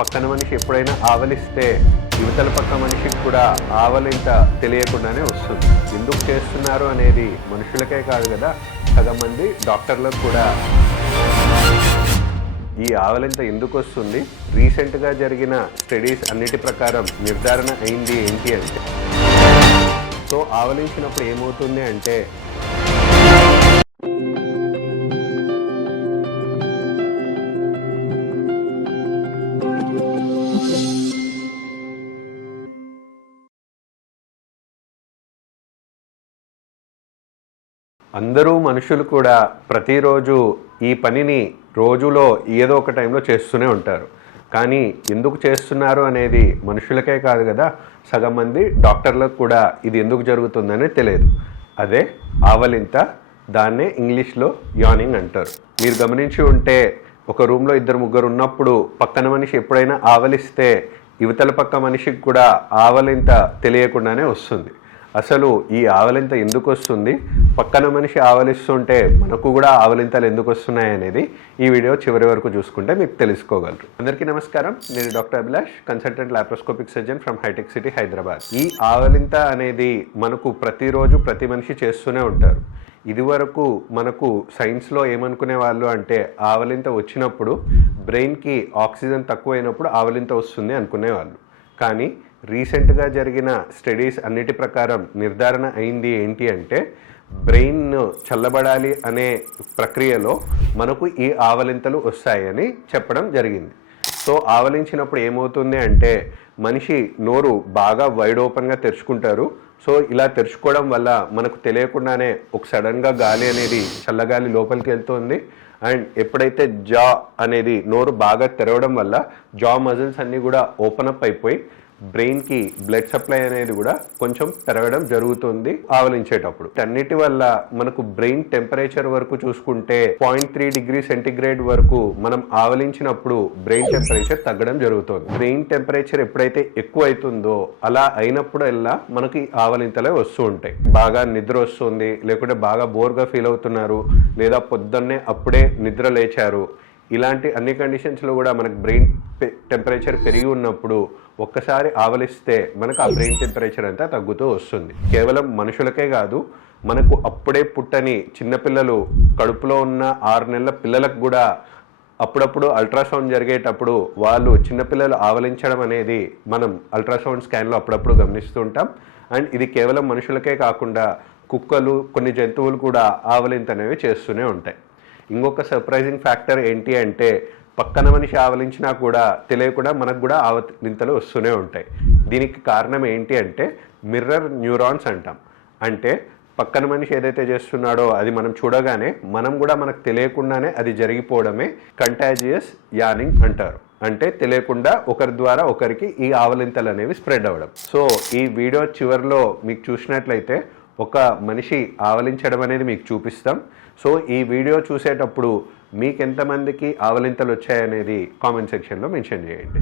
పక్కన మనిషి ఎప్పుడైనా ఆవలిస్తే యువతల పక్క మనిషికి కూడా ఆవలింత తెలియకుండానే వస్తుంది. ఎందుకు చేస్తున్నారు అనేది మనుషులకే కాదు కదా, సగం మంది డాక్టర్లకు కూడా ఈ ఆవలింత ఎందుకు వస్తుంది, రీసెంట్గా జరిగిన స్టడీస్ అన్నిటి ప్రకారం నిర్ధారణ అయింది ఏంటి అంటే, సో ఆవలించినప్పుడు ఏమవుతుంది అంటే అందరూ మనుషులు కూడా ప్రతిరోజు ఈ పనిని రోజులో ఏదో ఒక టైంలో చేస్తూనే ఉంటారు. కానీ ఎందుకు చేస్తున్నారు అనేది మనుషులకే కాదు కదా, సగం మంది డాక్టర్లకు కూడా ఇది ఎందుకు జరుగుతుందని తెలియదు. అదే ఆవలింత, దాన్నే ఇంగ్లీష్లో యానింగ్ అంటారు. మీరు గమనించి ఉంటే ఒక రూమ్లో ఇద్దరు ముగ్గురు ఉన్నప్పుడు పక్కన మనిషి ఎప్పుడైనా ఆవలిస్తే యువతల పక్క మనిషికి కూడా ఆవలింత తెలియకుండానే వస్తుంది. అసలు ఈ ఆవలింత ఎందుకు వస్తుంది, పక్కన మనిషి ఆవలిస్తుంటే మనకు కూడా ఆవలింతలు ఎందుకు వస్తున్నాయి అనేది ఈ వీడియో చివరి వరకు చూసుకుంటే మీకు తెలుసుకోగలరు. అందరికీ నమస్కారం, నేను doctor Abhilash, consultant laparoscopic surgeon from హైటెక్ సిటీ హైదరాబాద్. ఈ ఆవలింత అనేది మనకు ప్రతిరోజు ప్రతి మనిషి చేస్తూనే ఉంటారు. ఇదివరకు మనకు సైన్స్లో ఏమనుకునే వాళ్ళు అంటే ఆవలింత వచ్చినప్పుడు బ్రెయిన్కి ఆక్సిజన్ తక్కువైనప్పుడు ఆవలింత వస్తుంది అనుకునేవాళ్ళు. కానీ రీసెంట్గా జరిగిన స్టడీస్ అన్నిటి ప్రకారం నిర్ధారణ అయింది ఏంటి అంటే, బ్రెయిన్ చల్లబడాలి అనే ప్రక్రియలో మనకు ఈ ఆవలింతలు వస్తాయని చెప్పడం జరిగింది. సో ఆవలించినప్పుడు ఏమవుతుంది అంటే మనిషి నోరు బాగా వైడ్ ఓపెన్గా తెరుచుకుంటారు. సో ఇలా తెరుచుకోవడం వల్ల మనకు తెలియకుండానే ఒక సడన్గా గాలి అనేది చల్లగాలి లోపలికి వెళ్తుంది. అండ్ ఎప్పుడైతే జా అనేది నోరు బాగా తెరవడం వల్ల జా మజిల్స్ అన్నీ కూడా ఓపెన్ అప్ అయిపోయి బ్రెయిన్కి బ్లడ్ సప్లై అనేది కూడా కొంచెం పెరగడం జరుగుతుంది ఆవలించేటప్పుడు. అన్నిటి వల్ల మనకు బ్రెయిన్ టెంపరేచర్ వరకు చూసుకుంటే 0.3 డిగ్రీ సెంటిగ్రేడ్ వరకు మనం ఆవలించినప్పుడు బ్రెయిన్ టెంపరేచర్ తగ్గడం జరుగుతుంది. బ్రెయిన్ టెంపరేచర్ ఎప్పుడైతే ఎక్కువ అవుతుందో అలా అయినప్పుడల్లా మనకి ఆవలింతలే వస్తూ ఉంటాయి. బాగా నిద్ర వస్తుంది, లేకుంటే బాగా బోర్గా ఫీల్ అవుతున్నారు, లేదా పొద్దున్నే అప్పుడే నిద్ర లేచారు, ఇలాంటి అన్ని కండిషన్స్లో కూడా మనకు బ్రెయిన్ టెంపరేచర్ పెరిగి ఉన్నప్పుడు ఒక్కసారి ఆవలిస్తే మనకు ఆ బ్రెయిన్ టెంపరేచర్ అంతా తగ్గుతూ వస్తుంది. కేవలం మనుషులకే కాదు, మనకు అప్పుడే పుట్టని చిన్నపిల్లలు, కడుపులో ఉన్న 6 నెలల పిల్లలకు కూడా అప్పుడప్పుడు అల్ట్రాసౌండ్ జరిగేటప్పుడు వాళ్ళు చిన్నపిల్లలు ఆవలించడం అనేది మనం అల్ట్రాసౌండ్ స్కాన్లో అప్పుడప్పుడు గమనిస్తూ ఉంటాం. అండ్ ఇది కేవలం మనుషులకే కాకుండా కుక్కలు, కొన్ని జంతువులు కూడా ఆవలింత అనేవి చేస్తూనే ఉంటాయి. ఇంకొక సర్ప్రైజింగ్ ఫ్యాక్టర్ ఏంటి అంటే, పక్కన మనిషి ఆవలించినా కూడా తెలియకుండా మనకు కూడా ఆవలింతలు వస్తూనే ఉంటాయి. దీనికి కారణం ఏంటి అంటే మిర్రర్ న్యూరాన్స్ అంటాం. అంటే పక్కన మనిషి ఏదైతే చేస్తున్నాడో అది మనం చూడగానే మనం కూడా మనకు తెలియకుండానే అది జరిగిపోవడమే కంటాజియస్ యానింగ్ అంటారు. అంటే తెలియకుండా ఒకరి ద్వారా ఒకరికి ఈ ఆవలింతలు అనేవి స్ప్రెడ్ అవ్వడం. సో ఈ వీడియో చివరిలో మీకు చూసినట్లయితే ఒక మనిషి ఆవలించడం అనేది మీకు చూపిస్తాం. సో ఈ వీడియో చూసేటప్పుడు మీకు ఎంతమందికి ఆవలింతలు వచ్చాయనేది కామెంట్ సెక్షన్లో మెన్షన్ చేయండి.